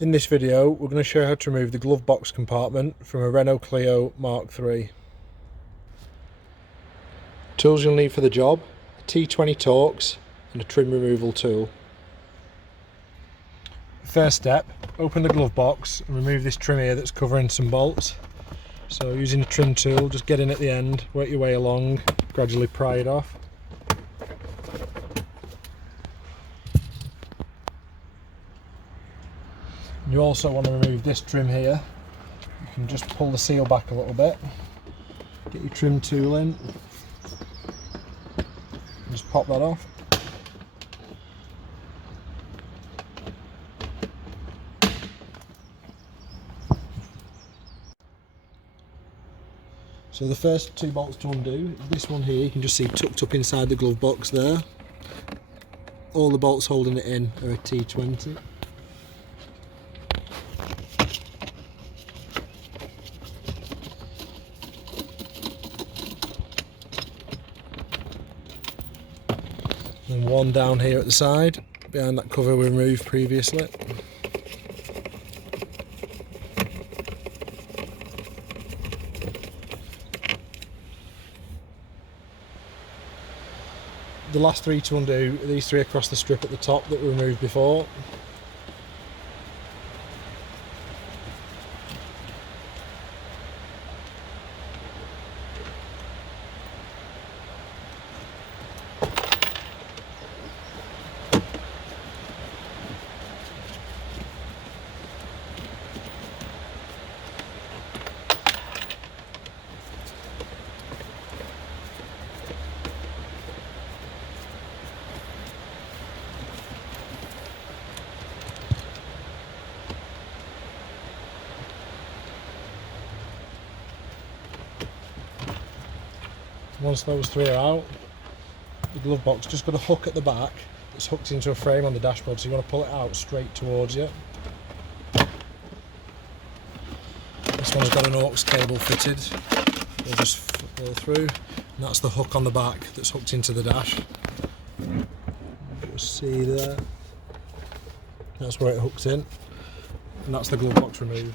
In this video we're going to show how to remove the glove box compartment from a Renault Clio Mark III. Tools you'll need for the job: a T20 Torx and a trim removal tool. First step, open the glove box and remove this trim here that's covering some bolts. So using a trim tool, just get in at the end, work your way along, gradually pry it off. You also want to remove this trim here. You can just pull the seal back a little bit, get your trim tool in, and just pop that off. So the first two bolts to undo, this one here you can just see tucked up inside the glove box there. All the bolts holding it in are a T20. And one down here at the side, behind that cover we removed previously. The last three to undo are these three across the strip at the top that we removed before. Once those three are out, the glove box just got a hook at the back that's hooked into a frame on the dashboard, so you want to pull it out straight towards you. This one's got an aux cable fitted, it'll just fall through, and that's the hook on the back that's hooked into the dash. Just see there, that's where it hooks in, and that's the glove box removed.